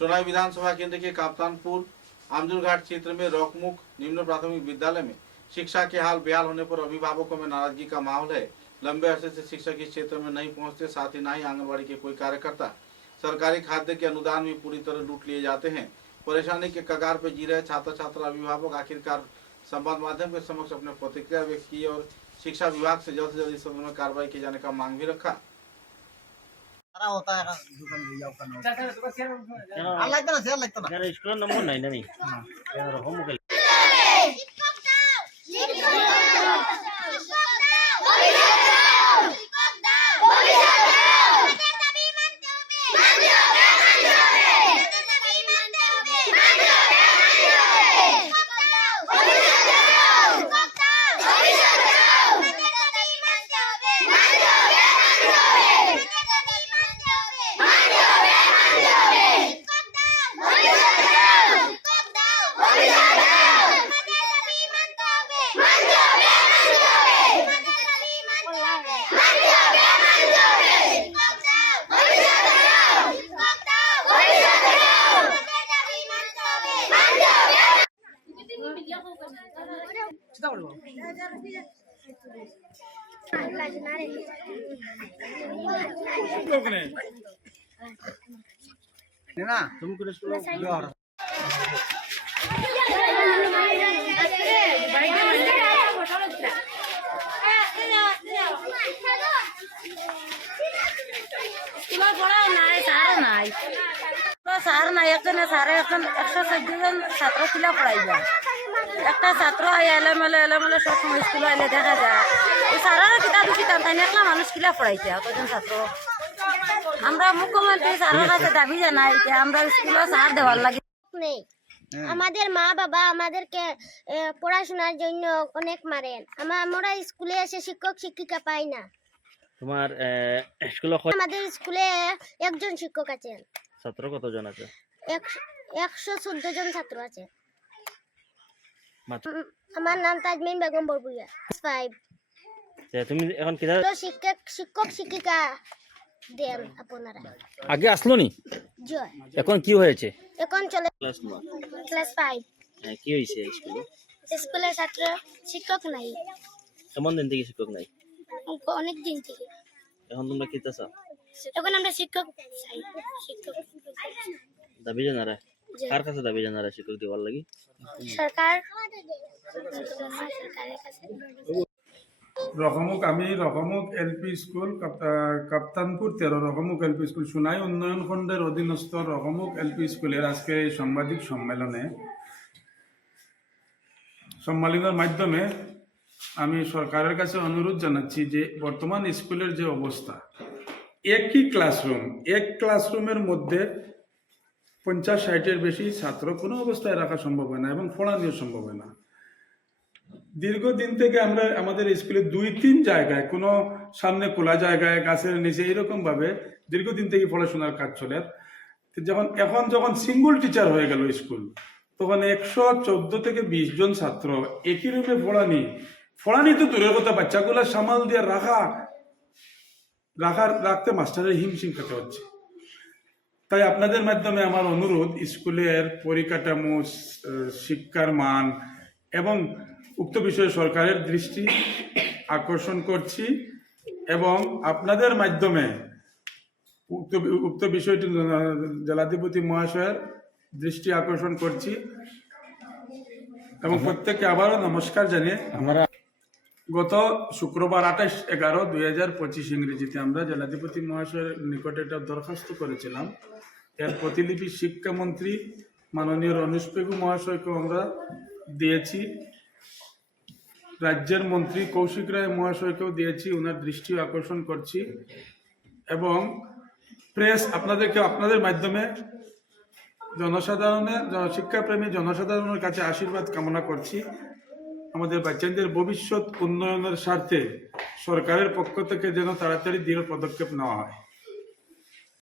सोनाई विधानसभा केंद्र के कप्तानपुर आमजुलघाट क्षेत्र में रोकमुख निम्न प्राथमिक विद्यालय में शिक्षा के हाल बेहाल होने पर अभिभावकों में नाराजगी का माहौल है। लंबे अरसे से शिक्षक इस क्षेत्र में नहीं पहुंचते, साथ ही न ही आंगनबाड़ी के कोई कार्यकर्ता। सरकारी खाद्य के अनुदान भी पूरी तरह लूट लिए जाते हैं। परेशानी के कगार पर जी रहे छात्र छात्रा अभिभावक आखिरकार संवाद माध्यम के समक्ष अपने प्रतिक्रिया व्यक्त की और शिक्षा विभाग से जल्द इस संबंध में कार्रवाई किए जाने का मांग भी रखा। होता है दुकान ले जाओ करना लगता ना शेयर लगता ना यार स्कूल नंबर नहीं नहीं यार होम के ना तुम कुछ स्कूल সার নাই একজনে সারে এখন 114 জন ছাত্র খিলা পড়াইবা একটা ছাত্র এলেমেলে সব সময় স্কুলে আইলে দেখা যায় এই সারার কিতাব কিতাব তাই একলা মানুষ খিলা পড়াইছে কতজন ছাত্র। আমরা মুখ্যমন্ত্রী স্যারের কাছে দাবি জানাই যে আমরা স্কুলে সার দেওয়ার লাগে নেই। আমাদের মা বাবা আমাদেরকে পড়াশোনার জন্য অনেক মারেন। আমরা স্কুলে এসে শিক্ষক শিক্ষিকা পাই না। তোমার স্কুলে আমাদের স্কুলে একজন শিক্ষক আছেন। ছাত্র কতজন আছে? 114 জন ছাত্র আছে। মাত্র আমার নাম তাজমিন বেগম বরবুইয়া। 5 তুমি এখন কি শিক্ষক শিক্ষিকা দেন আপনারা। আগে আসলো নি জয় এখন কি হয়েছে? এখন চলে ক্লাস ক্লাস 5। কি হয়েছে স্কুলে? স্কুলে ছাত্র শিক্ষক নাই। কেমন দিন থেকে শিক্ষক নাই? অনেক দিন থেকে। এখন তোমরা কি চাচ্ছ? এখন আমরা শিক্ষক চাই। শিক্ষক দাবি জানারা কার কাছে দাবি জানারা শিক্ষক দেওয়ার লাগি? সরকার Rokmukh LP school Kaptanpur 13 Rokmukh LP school Sonai উন্নয়ন খণ্ডের অধীনস্থ রকমুখ এলপি স্কুলের আজকে এই সাংবাদিক সম্মেলনের মাধ্যমে আমি সরকারের কাছে অনুরোধ জানাচ্ছি যে বর্তমান স্কুলের যে অবস্থা, একই ক্লাসরুমের মধ্যে 50-60-এর বেশি ছাত্র কোনো অবস্থায় রাখা সম্ভব হয় না এবং পড়ানো সম্ভব হয় না। দীর্ঘদিন থেকে আমরা আমাদের স্কুলে 2-3 জায়গায়, কোনো সামনে খোলা জায়গায়, গাছের নিচে, এরকম ভাবে দীর্ঘদিন থেকে পড়াশোনার কাজ চলে। এখন যখন সিঙ্গল টিচার হয়ে গেল স্কুল, তখন 114 থেকে 20 জন ছাত্র একই রুমে পড়ানি তো দূরের কথা, বাচ্চাগুলা সামাল দিয়ে রাখতে মাস্টারের হিমশিম খেতে হচ্ছে। তাই আপনাদের মাধ্যমে আমার অনুরোধ, স্কুলের পরিকাঠামো, শিক্ষার মান এবং উক্ত বিষয়ে সরকারের দৃষ্টি আকর্ষণ করছি এবং আপনাদের মাধ্যমে উক্ত বিষয়টি জেলাধিপতি মহাশয়ের দৃষ্টি আকর্ষণ করছি এবং প্রত্যেককে আবারও নমস্কার জানিয়ে আমরা গত শুক্রবার 28/11/2025 ইংরেজিতে আমরা জেলাধিপতি মহাশয়ের নিকটে একটা দরখাস্ত করেছিলাম। এর প্রতিলিপি শিক্ষামন্ত্রী মাননীয় রমেশ পেগু মহাশয়কেও আমরা দিয়েছি, রাজ্যের মন্ত্রী কৌশিক রায় মহাশয়কেও দিয়েছি, ওনার দৃষ্টি আকর্ষণ করছি এবং প্রেস আপনাদের মাধ্যমে শিক্ষাপ্রেমী জনসাধারণের কাছে আশীর্বাদ কামনা করছি। আমাদের বাচ্চাদের ভবিষ্যৎ উন্নয়নের স্বার্থে সরকারের পক্ষ থেকে যেন তাড়াতাড়ি দৃঢ় পদক্ষেপ নেওয়া হয়।